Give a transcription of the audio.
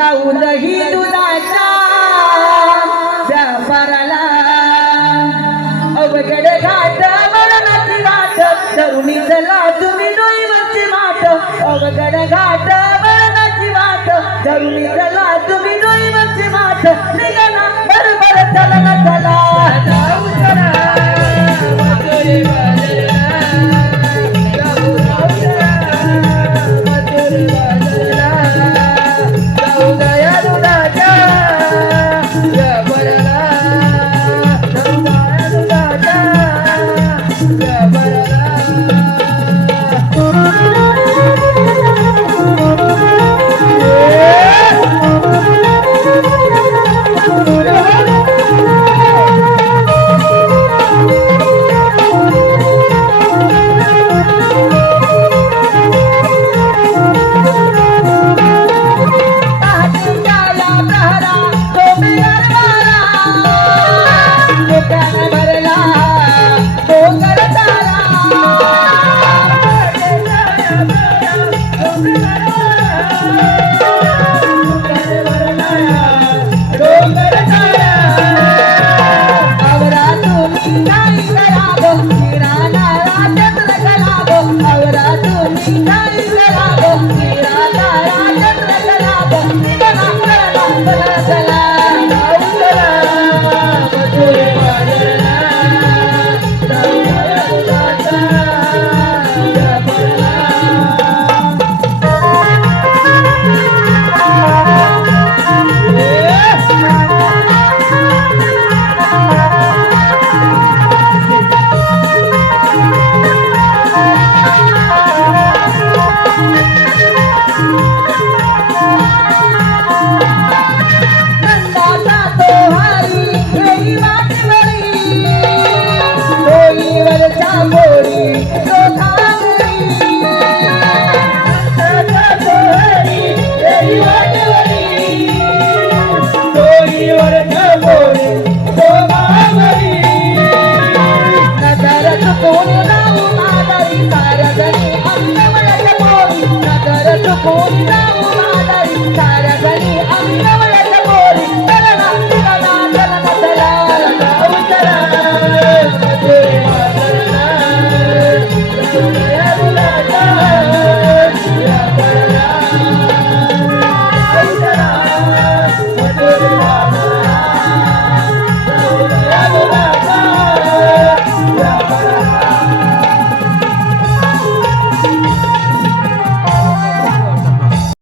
दौदही दुधाचा व्यापाराला अवघड घाट मरणाची वाट तरुणी चला तुम्ही डोईवरची वाट अवघड घाट मरणाची वाट तरुणी चला तुम्ही Yeah. కోరి